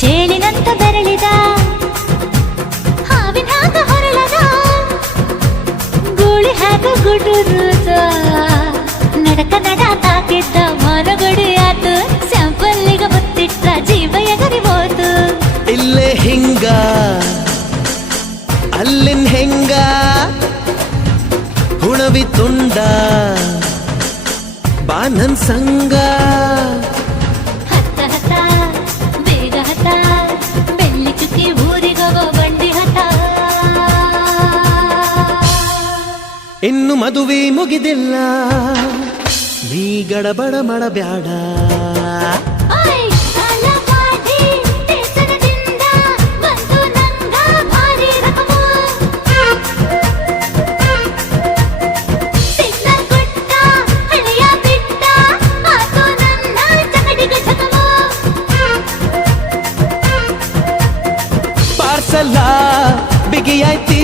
ಚೇಳಿನಂತ ಬೆರಳಿದ ಹಾವಿನ ಹಾಗ ಹೊರಳದ ಗೂಳಿ ಹಾಗ ಗುಡುರುದ ನಡಕ ನಡ ತಾಕಿದ್ದ ಮನಗಡಿಯಾತು ಸ್ಯಾಂಪಲ್ಲಿಗ ಮುತ್ತಿಟ್ಟ ಜೀವ ಎಗರಿಬೋದು ಇಲ್ಲೇ ಹಿಂಗ ಅಲ್ಲಿನ್ ಹೆಂಗ ಹುಣವಿ ತುಂಡ ಬಾ ನನ್ ಸಂಗ ಹತ್ತ ಹತ್ತ ಬೇಗ ಹತ ಬೆಳ್ಳಿ ಚುಕ್ಕಿ ಊರಿಗವ ಬಂಡಿ ಹತ ಇನ್ನು ಮದುವೆ ಮುಗಿದಿಲ್ಲ ನೀ ಗಡಬಡ ಮಾಡಬ್ಯಾಡ ಪಾರ್ಸಲ ಬಿಗಿಯಾಯ್ತಿ